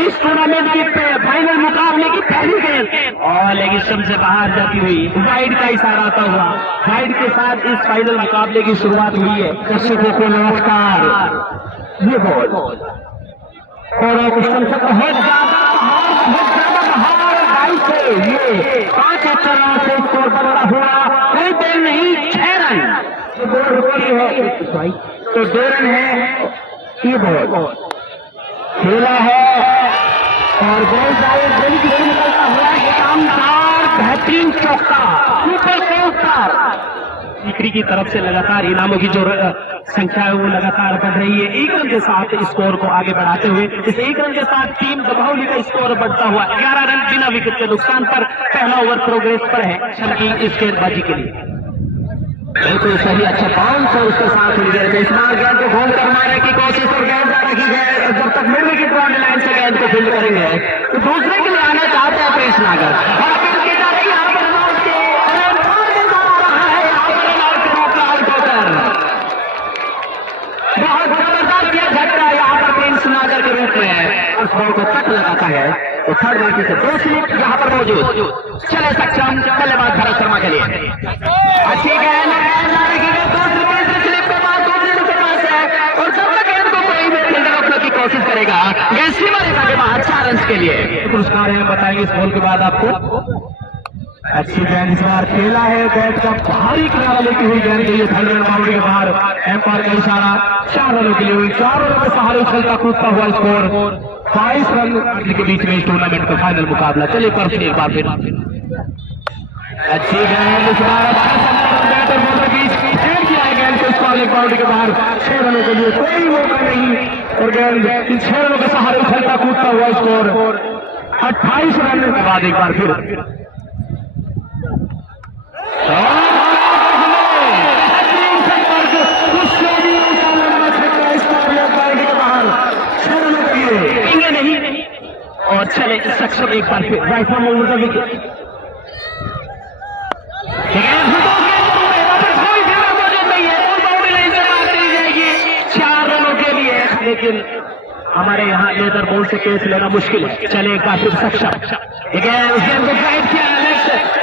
इस टूर्नामेंट की फाइनल मुकाबले की पहली गेंद और लेग स्टंप से बाहर जाती हुई वाइड का इशारा आता हुआ। वाइड के साथ इस फाइनल मुकाबले की शुरुआत हुई है। दर्शकों को नमस्कार। ये बॉल और बहुत ज्यादा ये 5 रन से स्कोर बनता हुआ, कोई देर नहीं 6 रन। ये बॉल रुकी है तो 2 रन है। ये बॉल खेला है और बॉल जाए गोल की ओर निकलता हुआ शानदार बेहतरीन चौका, सुपर चौका। बिक्री की तरफ से लगातार इनामों की जो संख्या है वो लगातार बढ़ रही है। 1 रन के साथ स्कोर को आगे बढ़ाते हुए इस 1 रन के साथ टीम दबावली का स्कोर बढ़ता हुआ 11 रन बिना विकेट के नुकसान पर। पहला ओवर प्रोग्रेस पर है चमकी इस गेंदबाजी के लिए। बिल्कुल सही, अच्छा बाउंस है उसके साथ इस बार गेंद को घूम कर मारने की कोशिश और गेंद जा रही है। जब तक मिड विकेट वाली लाइन से गेंद को फील्ड करेंगे तो दूसरे के लिए आना चाहते हैं प्रिंस नागर और अपील की जा रही है यहाँ पर बहुत जबरदस्त यह झटका यहाँ पर प्रिंस नागर के रूप में उस बॉल को कट लगाता है। तो थर्ड बाल्टी से 2 स्लिप यहाँ पर मौजूद। चले सक्षम बल्लेबाज भरत शर्मा के लिए अच्छी गेंद स्लिप के पास 2 मिनट के पास है और जब तक गेंद को कोई भी फील्डर रोकने की कोशिश करेगा गेंद सीमा रेखा के बाहर 4 रन के लिए पुरस्कार है। बताएंगे इस बॉल के बाद आपको। अच्छी गेंद इस बार खेला है, गेंद का भारी किनारा लेती हुई गेंद गई है थर्ड रन बाउंड्री के बाहर। एम्पायर का इशारा 4 रनों के लिए हुई। 4 रनों के सहारे उछलता कूदता हुआ स्कोर 22 रन के बीच में इस टूर्नामेंट का फाइनल मुकाबला। चलिए पर एक बार फिर अच्छी गेंद इस बार किया है गेंद को स्कॉलिंग बाउंड्री के बाहर 6 रनों के लिए कोई मौका नहीं और गेंद इन 6 रनों के सहारे उछलता कूदता हुआ स्कोर 28 रन के बाद एक बार फिर नहीं और चले सक्षम एक बार फिर right from over the wicket. जाएगी 4 रनों के लिए, लेकिन हमारे यहाँ लेदर बॉल से केस लेना मुश्किल है। चले एक बार फिर सक्षम गेंद को ड्राइव किया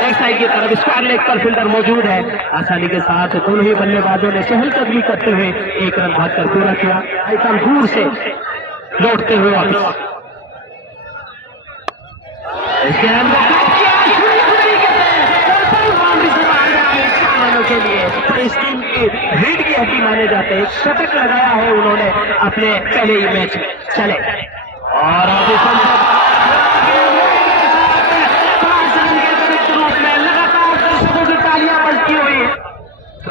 एक साइड की तरफ स्क्वायर लेग पर फील्डर मौजूद है। आसानी के साथ दोनों ही बल्लेबाजों ने चहलकदमी करते हुए 1 रन भागकर पूरा किया। ऐसा दूर से लौटते हुए वापस के लिए इस टीम की रीढ़ की हड्डी माने जाते हैं। एक शतक लगाया है उन्होंने अपने पहले ही मैच में। चले और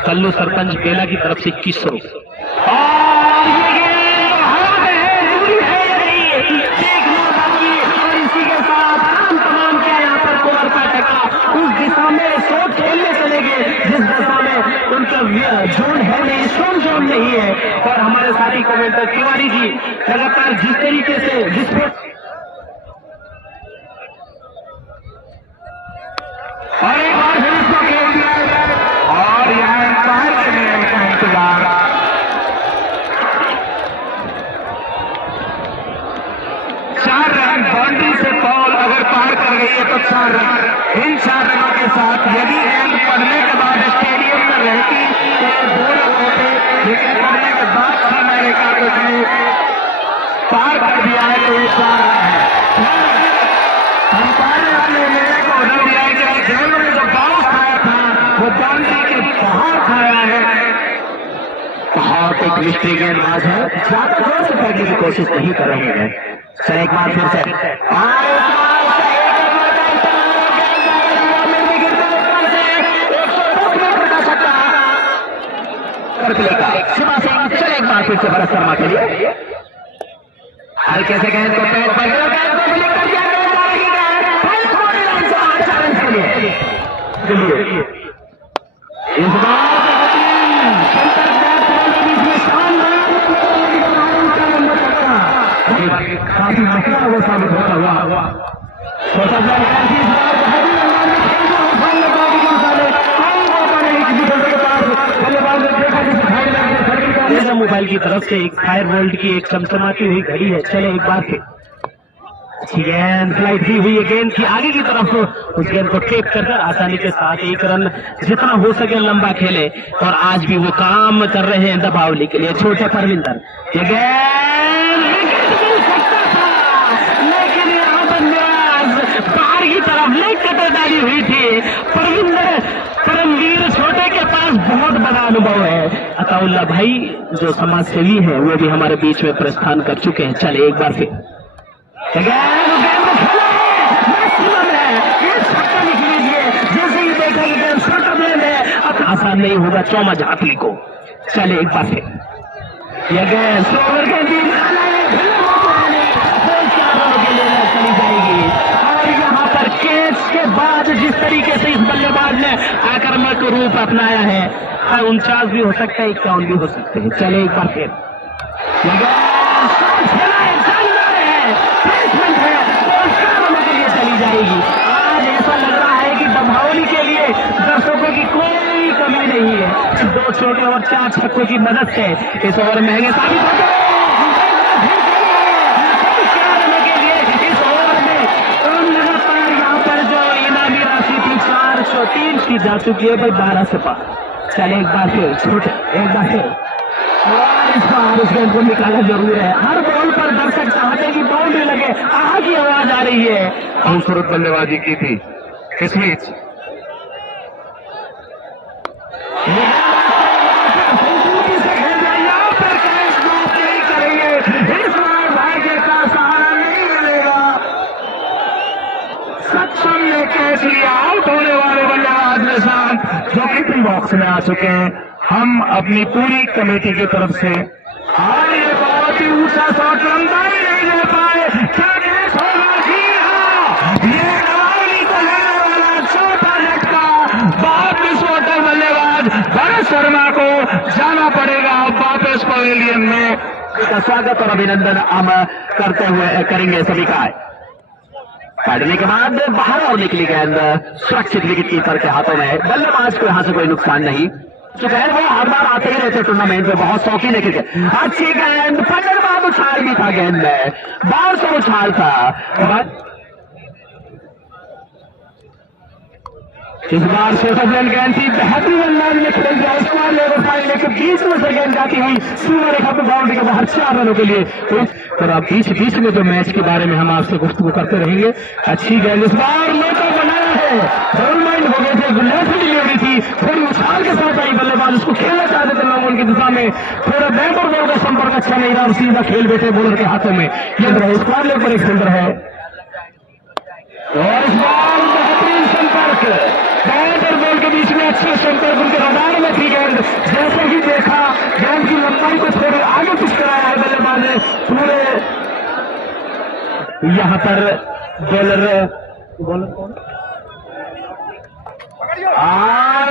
कल्लू सरपंच बेला की तरफ से 2100 और देखना बाकी और इसी के साथ तमाम क्या यहाँ पर कोवर का टका उस दिशा में सोच खेलने चले गए जिस दिशा में उनका जोन है नहीं, स्ट्रॉन्ग जोन नहीं है। और हमारे साथी कमेंटर तिवारी जी लगातार जिस तरीके से विस्फोट और एक बार फिर इसको खेल दिया और यहाँ एम्पायर के नियम का इंतजार। चार रन बाउंड्री से बॉल अगर पार कर गई है तो 4 रन। इन 4 रनों के साथ यदि गेंद पड़ने के बाद स्टेडियम में रहती तो 2 रन होते, लेकिन पड़ने के बाद मैंने कहा उसने पार कर दिया है तो ये 4 रन है। अंपायर वाले निर्णय को उधर दिया है कि गेंद ने जो बाउंस खाया था वो बाउंड्री के बाहर खाया है। बहुत एक मिस्ट्री गेंदबाज है, ज्यादा जोर से फेंकने की कोशिश नहीं कर रहे हैं। सर एक बार फिर से शिवा सिंह चले एक बार फिर से भरत शर्मा के लिए हल्के से गेंद को पैर पर इस बार काफी मसला वो साबित होता हुआ मोबाइल की तरफ से एक फायर वर्ल्ड की एक चमचमाती हुई घड़ी है। चले एक बार फिर गेंद फ्लाइट की हुई है, गेंद की आगे की तरफ उस गेंद को टेप कर आसानी के साथ एक रन जितना हो सके लंबा खेले, और आज भी वो काम कर रहे हैं दबावली के लिए छोटे परविंदर। ये गेंद लेकिन यहाँ पर निराज बाहर की तरफ लेग कटर डाली हुई थी। परमवीर छोटे के पास बहुत बड़ा अनुभव है। अताउल्ला भाई जो समाज सेवी है वो भी हमारे बीच में प्रस्थान कर चुके हैं। चले एक बार फिर जैसे ही देखा कि गेंद छोटा गेंद है, अब आसान नहीं होगा चौमा झापली को। चले एक बार फिर यह गेंद स्लोवर के लिए चली जाएगी, और यहाँ पर कैच के बाद जिस तरीके से इस बल्लेबाज ने आक्रामक रूप अपनाया है, 49 भी हो सकता है, 51 भी हो सकते हैं। चले एक बार फिर चली जाएगी। आज ऐसा लग रहा है कि दबावली के लिए दर्शकों की कोई कमी नहीं है। 2 छोटे और 4 छक्कों की मदद से इस ओवर महंगे साबित होते हैं। इस ओवर में लगातार यहाँ पर जो इनामी राशि थी 403 की जा चुकी है भाई, 12 से पार। चले एक बार फिर छोटे एक बार फिर, और इस बार उस गेंद को निकाला जरूर है। हर बॉल पर दर्शक चाहते हैं कि बाउंड्री लगे, आहा की आवाज आ रही है। खूबसूरत बल्लेबाजी की थी इस बीच। इस बार भाग्य का सहारा नहीं मिलेगा। सक्षम ने कैच लिया, आउट होने वाले बल्लेबाज के साथ जो कीपिंग बॉक्स में आ चुके हैं, हम अपनी पूरी कमेटी की तरफ से ये बहुत ही ऊंचा शॉट लंबा ही नहीं दे पाए। क्या कैच होगा? जी हाँ, ये दबावली को लेने वाला चौथा झटका बहुत विस्फोटक बल्लेबाज भरत शर्मा को जाना पड़ेगा वापस पवेलियन में। का स्वागत और अभिनंदन हम करते हुए करेंगे सभी का। काटने के बाद बाहर और निकली गेंद सुरक्षित विकेट कीपर के हाथों में। बल्लेबाज को यहाँ से कोई नुकसान नहीं। सुबह वो हर बार आते ही रहते टूर्नामेंट में, बहुत शौकीन है क्रिकेट। अच्छी गेंद पकड़ बाद उछाल भी था, गेंद में बार से उछाल था। इस बार सोटोब्लेन गेंद थी, बेहतरीन अंदाज में खेल दिया। स्क्वायर लेवल फाइल लेकर बीच में से गेंद जाती हुई सीमा रेखा पर बाउंड्री के बाहर 4 रनों के लिए। और अब बीच में जो मैच के बारे में हम आपसे गुफ्तगू करते रहेंगे। अच्छी गेंद इस बार लोटो बनाया है, डबल माइंड हो गए थे, गुल्लेफी डिलीवरी थी, थोड़ी उछाल के साथ आई बल्लेबाज, उसको खेलना चाहते थे लोगों की दिशा में। थोड़ा बैट और बॉल का संपर्क अच्छा नहीं रहा, सीधा खेल बैठे बॉलर के हाथों में। ये स्क्वायर लेवल पर एक फील्डर है, और इस बार बेहतरीन संपर्क बैट और बॉल के बीच में, अच्छे संपर्क उनके रडार में थी गेंद। जैसे ही देखा गेंद की लंबाई को थोड़े आगे पिच कराया है बल्लेबाज ने पूरे। यहाँ पर बॉलर कौन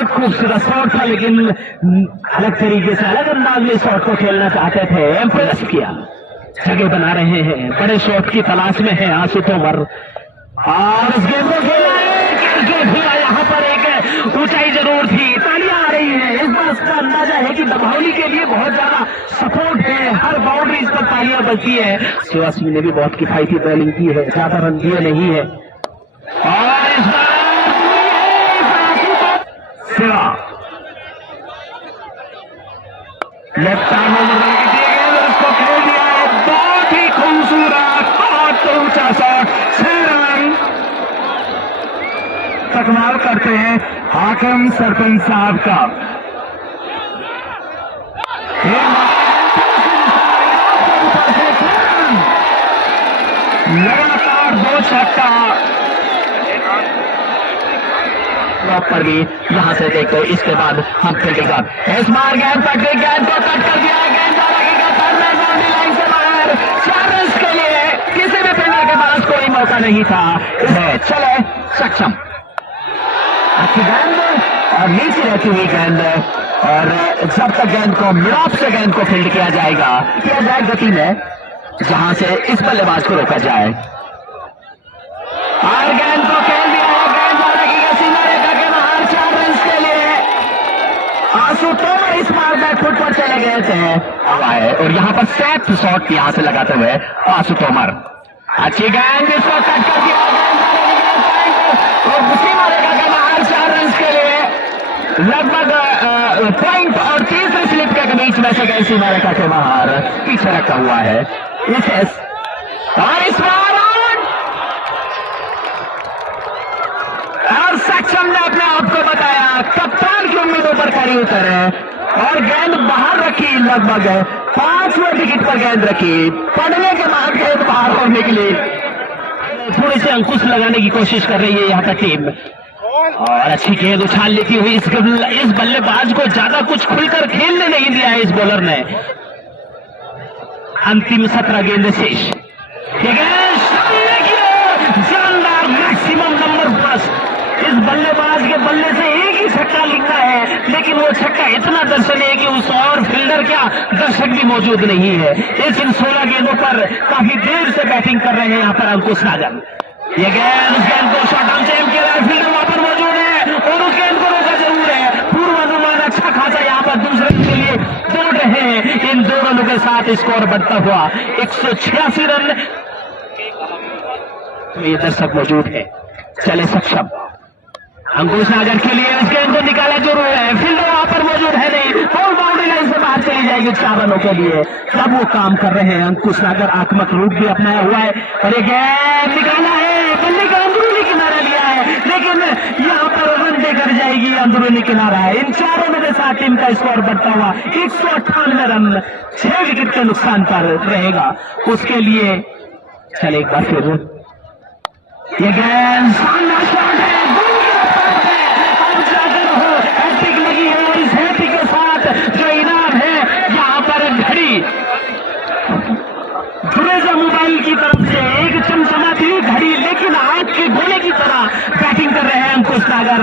खूबसूरत शॉट था, लेकिन अलग तरीके से अलग अंदाज में शॉट को खेलना चाहते थे। एम्प्रेस किया, जगह बना रहे हैं, बड़े शॉट की तलाश में है आशु तोमर, और इस गेंद को खेला है। यहाँ पर एक ऊंचाई जरूर थी, तालियां आ रही है। इस बात का अंदाजा है कि दबावली के लिए बहुत ज्यादा सपोर्ट है, हर बाउंड्री इस पर तालियां बजती है। शिवा सिंह ने भी बहुत किफायती बॉलिंग की है, ज्यादा रन दिए नहीं है। और इस बार शिवा लेफ्ट आर्म उसको खेल दिया है, बहुत ही खूबसूरत, बहुत ऊंचा शॉट। 6 रन तकमाल करते हैं हाकिम सरपंच साहब का। लगातार 2 छक्का पर भी यहाँ से देखो। इसके बाद हम खेलेगा इस बार गेंद पकड़, गेंद को कट कर दिया, गेंद बाउंड्री लाइन से बाहर। 4 रन के लिए किसी भी फील्डर के पास कोई मौका नहीं था। चले सक्षम, अच्छी गेंद और नीचे रहती हुई गेंद, और जब तक गेंद को मिलाप से गेंद को फील्ड किया जाए गति में, जहां से इस बल्लेबाज को रोका जाए। और गेंद को खेल दिया है, गेंद लगेगा सीमा रेखा के बाहर। 4 रन के लिए आशु तोमर इस बार बैकफुट पर चले गए थे, और यहाँ पर सेफ शॉट यहां से लगाते हुए आशु तोमर। अच्छी गेंद, इसको कट कर दिया, और उसी मारेगा के बाहर 4 रन के लिए। लगभग पॉइंट और तीसरे स्लिप के बीच में से कैसी मारेगा के बाहर पीछे रखा हुआ है और इस बार और सक्षम ने अपने आप को बताया, कप्तान की उम्मीदों पर खरी उतरे और गेंद बाहर रखी। लगभग 5वें विकेट पर गेंद रखी, पड़ने के बाद गेंद बाहर होने के लिए थोड़े से अंकुश लगाने की कोशिश कर रही है यहाँ पर टीम, और अच्छी गेंद उछाल लेती हुई इस बल्लेबाज को ज्यादा कुछ खुलकर खेलने नहीं दिया है इस बॉलर ने। अंतिम 17 गेंद शेष, शानदार मैक्सिमम नंबर प्लस। इस बल्लेबाज के बल्ले से एक ही छक्का लिखा है, लेकिन वो छक्का इतना दर्शनीय है कि उस और फील्डर क्या दर्शक भी मौजूद नहीं है। इस इन 16 गेंदों पर काफी देर से बैटिंग कर रहे हैं यहाँ पर अंकुश नागर। ये गेंद, उस गेंद को शॉर्ट आर्म से एम के फील्डर वहां पर मौजूद है और उस गेंद को रोका जरूर है। पूर्वानुमान अच्छा खासा यहाँ पर दूसरे के लिए दौड़ रहे हैं। इन 2 रनों के साथ स्कोर बढ़ता हुआ 186 रन। तो ये दर्शक मौजूद है, चले सक्षम। अंकुश नागर के लिए उस गेंद को निकाला जरूर है, फील्डर वहां पर मौजूद है नहीं, बॉल बाउंड्री लाइन से बाहर चली जाएगी 4 रनों के लिए। सब वो काम कर रहे हैं, अंकुश नागर आक्रामक रूप भी अपनाया हुआ है और ये गेंद निकाला है, बल्ले का अंदरूनी किनारा लिया है, लेकिन यहाँ पर रन देकर जाएगी अंदरूनी किनारा है। इन 4 रनों के साथ टीम का स्कोर बढ़ता हुआ 198 रन 6 विकेट के नुकसान पर रहेगा उसके लिए। चले एक बार फिर ये गेंद, शानदार शॉट है, लगी है और इस हैट्रिक के साथ जो इनाम है यहाँ पर घड़ी जुरेजा मोबाइल की तरफ से एक चमचमाती हुई घड़ी, लेकिन आग के गोले की तरह बैटिंग कर रहे हैं अंकुश नागर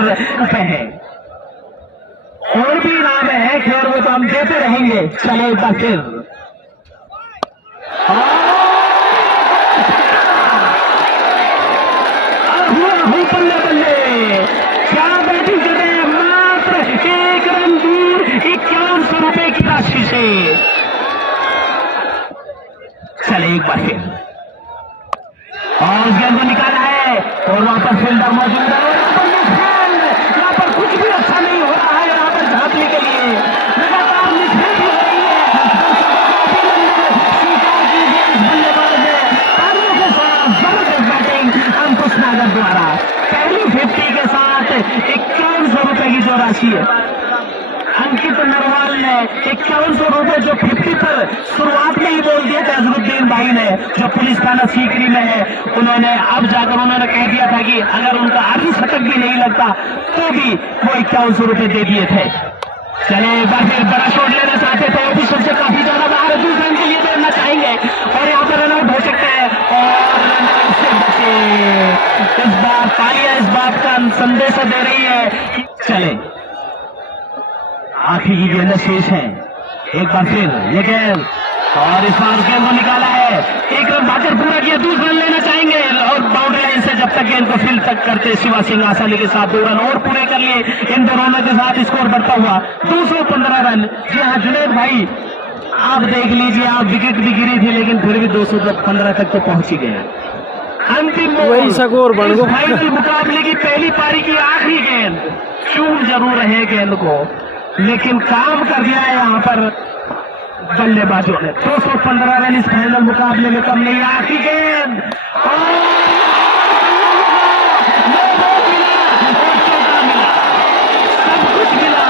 पे है। और भी इनाम है, खैर वो तो हम देते रहेंगे। चले एक बार फिर बल्ले बल्ले, क्या बैटिंग कर रहे हैं, मात्र 1 रन दूर 5100 रुपए की राशि से। चले एक बार फिर और गेंद निकाला है और वहां पर फील्डर मौजूद है। यहाँ पर कुछ भी अच्छा नहीं हो रहा है, यहाँ पर झांकने के लिए लगातार निषेध हो रही है। बल्लेबाज के साथ जबरदस्त बैटिंग अंकुश नागर द्वारा। पहली 50 के साथ 5100 रुपए की जो राशि है, अंकित नरवाल ने 5100 रुपए जो 50 पर शुरुआत में ही बोल दिए थे अजरुद्दीन भाई ने, जो पुलिस थाना सीकरी में है, उन्होंने अब जाकर उन्होंने कह दिया था कि अगर उनका आधी शतक भी नहीं लगता तो भी वो 5100 रुपए दे दिए थे। चले फिर बड़ा शॉट लेना चाहते थे, ऑफिसर से काफी ज्यादा बाहर, दूसरे रन के लिए दौड़ना चाहेंगे और यहाँ पर रनआउट हो सकता है और रनआउट से बचे। इस बार तालियां इस बात का संदेश दे रही है। चले आखिरी की गेंद शेष है, एक बार फिर ये गेंद और इस बार गेंद को निकाला है, 1 रन भाकर पूरा किया, दूसरा रन लेना चाहेंगे और बाउंड्री लाइन से जब तक गेंद को फील्ड तक करते शिवा सिंह आसानी के साथ 2 रन और पूरे कर लिए। इन 2 रनों के साथ स्कोर बढ़ता हुआ 215 रन। जी हाँ जुनेद भाई, आप देख लीजिए, आप विकेट भी गिरी थी लेकिन फिर भी 215 तक तो पहुंच ही गए। अंतिम वही स्कोर बन गया। फाइनल मुकाबले की पहली पारी की आखिरी गेंद, चूम जरूर रहे गेंद को, लेकिन काम कर दिया है यहाँ पर बल्लेबाजों ने। 215 रन इस फाइनल मुकाबले में कम नहीं। आखिरी गेंद और चौका मिला, सब कुछ मिला,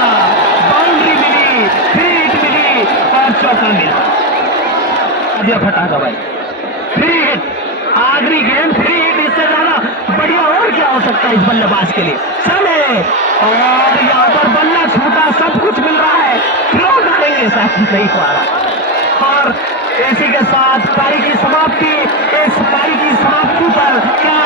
बाउंड्री मिली, 3 हिट मिली और चौका मिला। अब फटाका भाई, 3 हिट, आखिरी गेंद 3 हिट, इससे ज्यादा बढ़िया और क्या हो सकता है इस बल्लेबाज के लिए। चले और यहाँ पर बल्ला छूटा, सब कुछ मिल रहा है, थ्रो करेंगे साथ नहीं पा रहा। और इसी के साथ पारी की समाप्ति, इस पारी की समाप्ति पर क्या